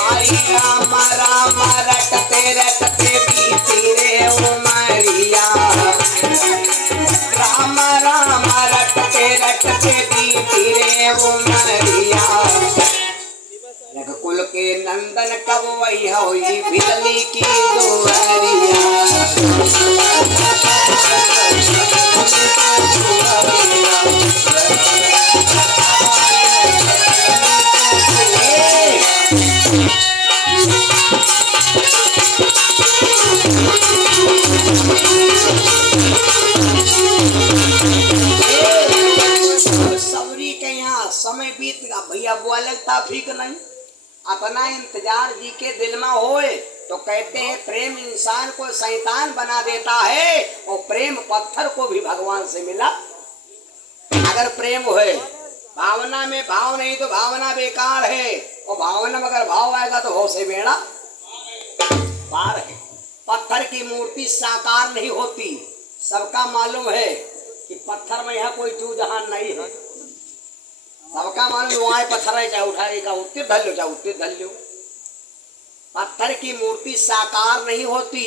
आई राम राम रटते रटते बीती रे उमरिया, राम राम रटते रटते बीती रे उमरिया। रघुकुल के नंदन कब वही होई बिजली की दुआरिया। सबरी के यहाँ समय बीत गया भैया, बोले था ठीक नहीं। अपना इंतजार जी के दिल में होए तो कहते हैं प्रेम इंसान को शैतान बना देता है, और प्रेम पत्थर को भी भगवान से मिला। अगर प्रेम होए, भावना में भाव नहीं तो भावना बेकार है, और भावना में अगर भाव आएगा तो हो से बेड़ा पार है। पत्थर की मूर्ति साकार नहीं होती, सबका मालूम है कि पत्थर में यहाँ कोई चू जहान नहीं है। सबका मालूम वहां पत्थर है, चाहे उठाएगा उत्तर धल लो, चाहे उत्तर धल लो। पत्थर की मूर्ति साकार नहीं होती।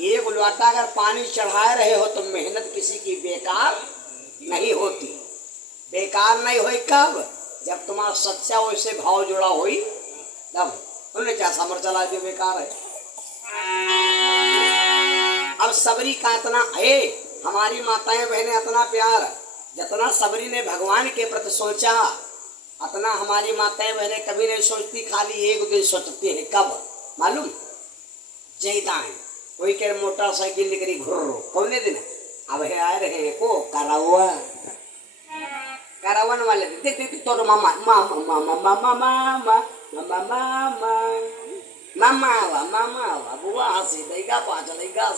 एक लोटा अगर पानी चढ़ाए रहे हो तो मेहनत किसी की बेकार नहीं होती। बेकार नहीं हुई कब? जब तुम्हारा सच्चा वैसे भाव जुड़ा हुई तब। तुमने क्या समर चला जो बेकार है। अब सबरी का इतना है, हमारी माताएं बहनें इतना प्यार, जितना सबरी ने भगवान के प्रति सोचा अतना हमारी माताएं बहनें कभी नहीं सोचती। खाली एक दिन सोचती है, कब मालूम? जयदाएं कोई के मोटरसाइकिल निकली घुर्र कौने दिन अब है आए रहे हैं को करावा करावन वाले देख देख तो मामा मामा मामा मामा मामा मामा मामा मामा मामा बुआ हंसी देगा पाँच देगा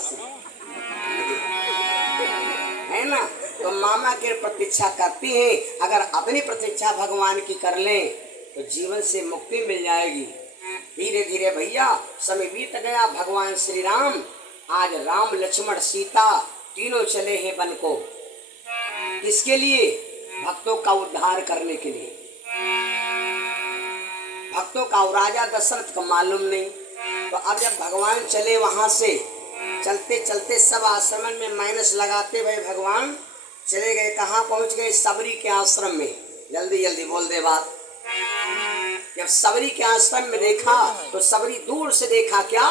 है ना। तो मामा की प्रतीक्षा करती है। अगर अपनी प्रतीक्षा भगवान की कर लें तो जीवन से मुक्ति मिल जाएगी। धीरे धीरे भैया समय बीत गया। भगवान श्री राम आज राम लक्ष्मण सीता तीनों चले हैं वन को। किसके लिए? भक्तों का उद्धार करने के लिए। भक्तों का राजा दशरथ को मालूम नहीं। तो अब जब भगवान चले वहां से, चलते चलते सब आश्रम में माइनस लगाते हुए भगवान चले गए। कहाँ पहुंच गए? सबरी के आश्रम में। जल्दी जल्दी बोल दे बात। जब सबरी के आश्रम में देखा तो सबरी दूर से देखा क्या?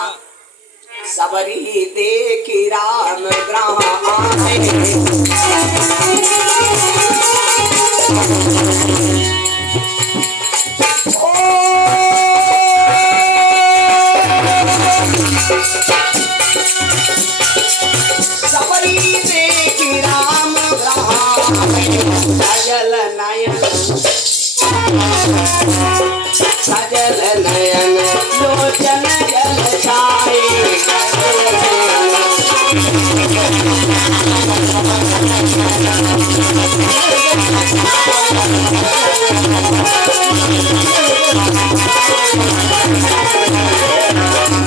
सबरी देखी राम ग्राम आए। सबरी देखी राम ग्राम सजल नयन सजल नयन लोचन जल छाए।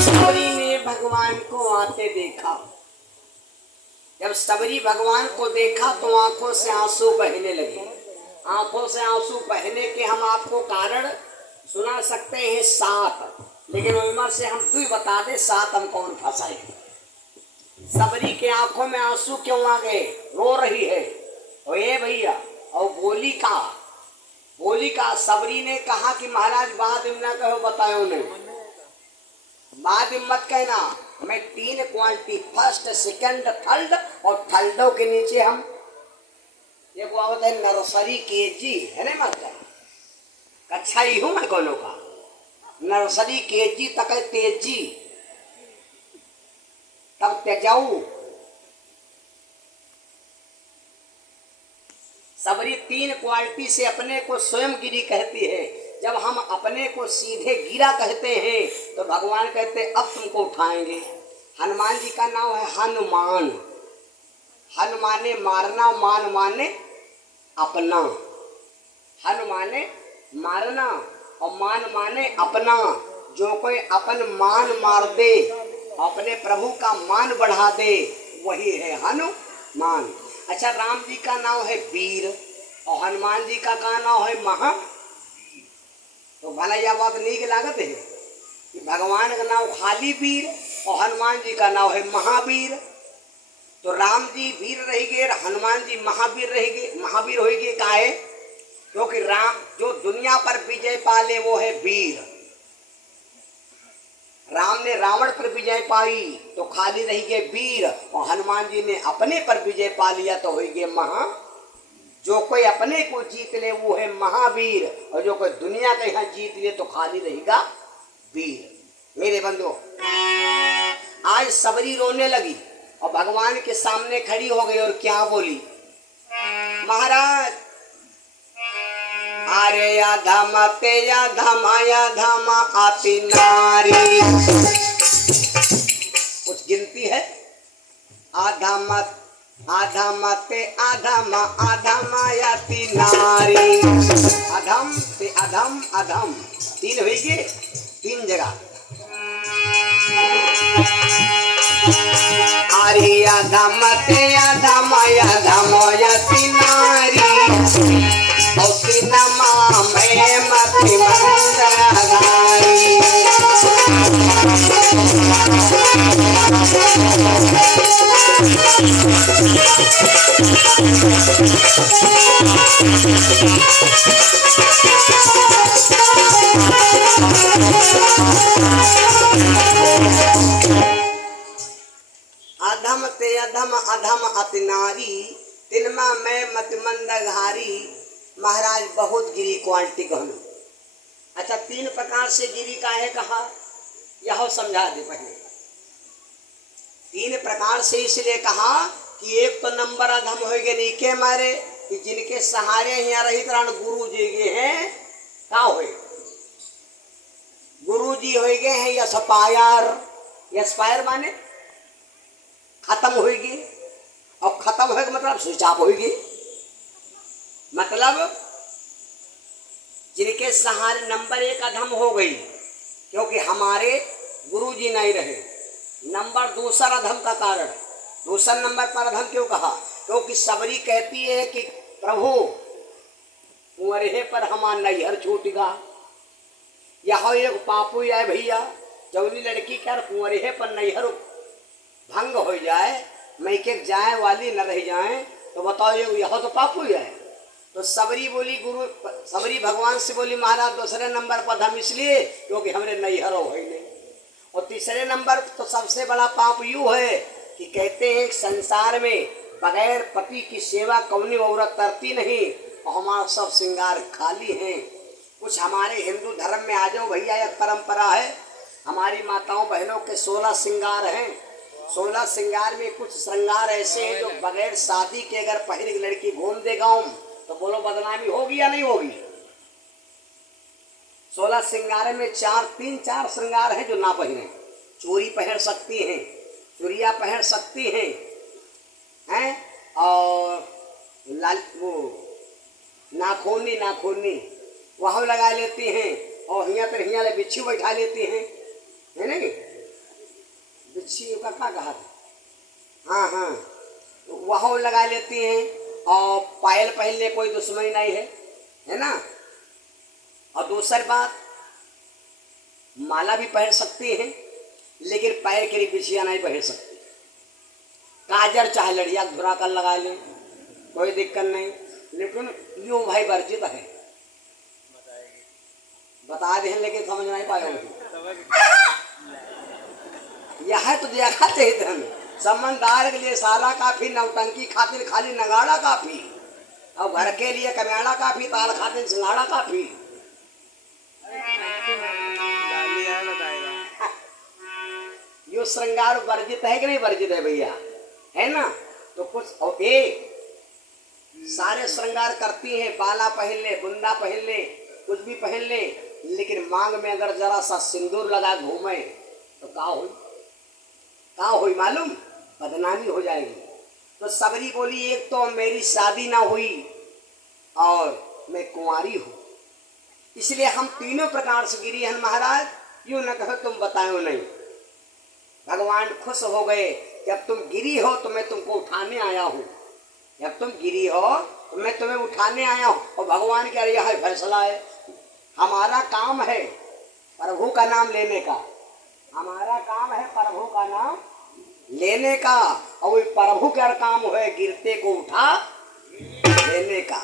सबरी ने भगवान को आते देखा। जब सबरी भगवान को देखा तो आंखों से आंसू बहने लगे। आंखों से आंसू बहने के हम आपको कारण सुना सकते हैं 7, लेकिन उनमें से हम 2 बता दे 7 हम कौन फंसाए। सबरी के आंखों में आंसू क्यों आ गए? रो रही है। और ये भैया और बोली का सबरी ने कहा कि महाराज बात ना कहो, बताओ नहीं, बात मत कहना। मैं 3 क्वालिटी फर्स्ट सेकंड थर्ड और थर्डों के नीचे हम देखो आवत है नर्सरी केजी है ना। मत कक्षा ही हूँ मैं कोनो का। नर्सरी केजी तक है तेजी, तब तेजाऊ। सबरी 3 क्वालिटी से अपने को स्वयं गिरी कहती है। जब हम अपने को सीधे गिरा कहते हैं तो भगवान कहते अब तुमको उठाएंगे। हनुमान जी का नाम है हनुमान। हन माने मारना, मान माने अपना। हन माने मारना और मान माने अपना। जो कोई अपन मान मार दे, अपने प्रभु का मान बढ़ा दे, वही है हनुमान। अच्छा, राम जी का नाम है वीर और हनुमान जी का नाम है महा। तो भला यह बात नीक लागत है कि भगवान का नाम खाली वीर और हनुमान जी का नाम है महावीर। तो राम जी वीर रह गए, हनुमान जी महावीर रह गए, महावीर हो गए। काहे? क्योंकि राम जो दुनिया पर विजय पाले वो है वीर। राम ने रावण पर विजय पाई तो खाली रह गए वीर, और हनुमान जी ने अपने पर विजय पा लिया तो हो गए महा। जो कोई अपने को जीत ले वो है महावीर, और जो कोई दुनिया का यहाँ जीत ले तो खाली रहेगा वीर। मेरे बंधु, आज सबरी रोने लगी और भगवान के सामने खड़ी हो गई और क्या बोली? महाराज, अरे अधम ते अधम अधम अति नारी। कुछ गिनती है? अधम अधम ते अधम अधम अति नारी। अधम ते अधम अधम तीन हुई गए, तीन जगह। अरे अधम ते अधम अधम अति नारी, नमा मैं मति मंदगारी। अधम ते अधम अधम अति नारी, तिनमा मैं मति मंदघारी। महाराज बहुत गिरी क्वालिटी कहूँ। अच्छा, तीन प्रकार से गिरी का है कहा, यह समझा दे पहले। तीन प्रकार से इसलिए कहा कि एक तो नंबर अधम हो गए नीके मारे कि जिनके सहारे यहाँ रही तरह गुरु जी के हैं। क्या हुए? गुरु जी हो गए हैं यस्पायर। यस्पायर माने खत्म हो गई, और खत्म हो मतलब स्विच ऑफ हो गई। मतलब जिनके सहारे नंबर एक अधम हो गई क्योंकि हमारे गुरुजी नहीं रहे। नंबर दूसरा अधम का कारण, दूसरा नंबर पर अधम क्यों कहा? क्योंकि सबरी कहती है कि प्रभु कुंवरे पर हमारा नैहर छूटेगा। यह एक पापू है भैया, जौनी लड़की कर कुंवरे पर नैहर भंग हो जाए, मैं के जाए वाली न रह जाए, तो बताओ यह तो पापू है। तो सबरी बोली, गुरु सबरी भगवान से बोली महाराज दूसरे नंबर पर हम इसलिए क्योंकि हमरे नैहर हो नहीं। और तीसरे नंबर तो सबसे बड़ा पाप यूँ है कि कहते हैं संसार में बगैर पति की सेवा कौनी औरत करती नहीं, और हमारा सब श्रृंगार खाली हैं। कुछ हमारे हिंदू धर्म में आ जाओ भैया, एक परंपरा है, हमारी माताओं बहनों के 16 श्रृंगार हैं। 16 श्रृंगार में कुछ श्रृंगार ऐसे हैं जो बगैर शादी के अगर पहले लड़की घूम दे गाँव तो बोलो बदनामी होगी या नहीं होगी? 16 श्रृंगार में 3-4 श्रृंगार हैं जो ना पहने। चोरी पहन सकती हैं, चुरिया पहन सकती हैं, और लाल वो नाखूनी वहाँ लगा लेती हैं, और हियाँ पर हियाँ ले बिच्छू बैठा लेती हैं, है नहीं? बिच्छू का क्या कहा था? हाँ, वहाँ लगा लेती हैं, और पायल पहन ले कोई दुश्मनी नहीं है ना? और दूसरी बात, माला भी पहन सकती हैं लेकिन पैर के लिए बिछिया नहीं पहन सकती। काजर चाहे लड़िया घुरा कर लगा ले, कोई दिक्कत नहीं, लेकिन यूँ भाई वर्जित है। बता दें लेकिन समझ नहीं पाए। यह तो देखा चाहिए धन समझदार के लिए सारा काफी, नौटंकी खातिर खाली नगाड़ा काफी, और घर के लिए कम्याड़ा काफी, ताल खातिर सिंगाड़ा काफी। यो श्रृंगार वर्जित है कि नहीं वर्जित है भैया? है ना? तो कुछ और एक सारे श्रृंगार करती हैं, बाला पहन ले, बुंदा पहन ले, कुछ भी पहन ले, लेकिन मांग में अगर जरा सा सिंदूर लगा घूमे तो क्या हुई मालूम? बदनामी हो जाएगी। तो सबरी बोली एक तो मेरी शादी ना हुई और मैं कुंवारी हूँ, इसलिए हम तीनों प्रकार से गिरी हैं महाराज। यूँ न कहो तुम बताओ नहीं। भगवान खुश हो गए, जब तुम गिरी हो तो मैं तुमको उठाने आया हूँ। जब तुम गिरी हो तो मैं तुम्हें उठाने आया हूँ और भगवान कह रही है फैसला है। हमारा काम है प्रभु का नाम लेने का, हमारा काम है प्रभु का नाम लेने का, और वही प्रभु का काम है गिरते को उठा लेने का।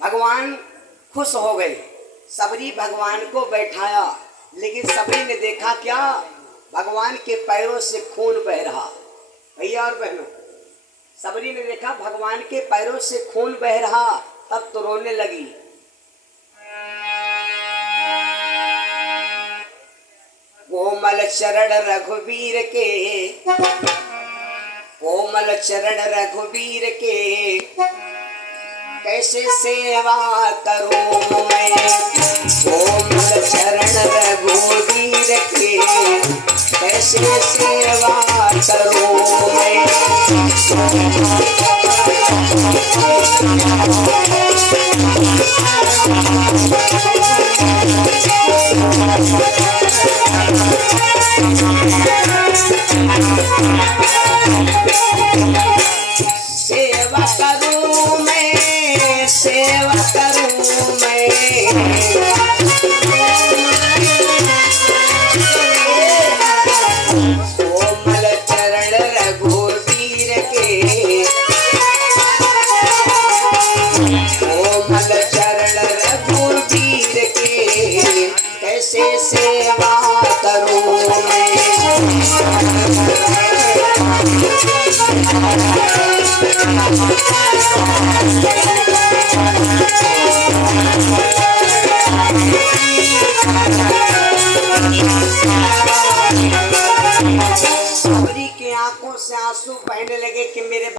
भगवान खुश हो गए, सबरी भगवान को बैठाया, लेकिन सबरी ने देखा क्या, भगवान के पैरों से खून बह रहा। भैया और बहनों, सबरी ने देखा भगवान के पैरों से खून बह रहा, तब तो रोने लगी। कोमल चरण रघुवीर के, कोमल चरण रघुवीर के, कैसे सेवा करूं मैं। कोमल चरण रघुवीर के, कैसे सेवा करूं मैं। सेवा करूं मैं, सेवा करूं मैं। कोमल चरण रघुवीर के, कोमल चरण रघुवीर के, कैसे सेवा करूं मैं। सबरी की आंखों से आंसू बहने लगे कि मेरे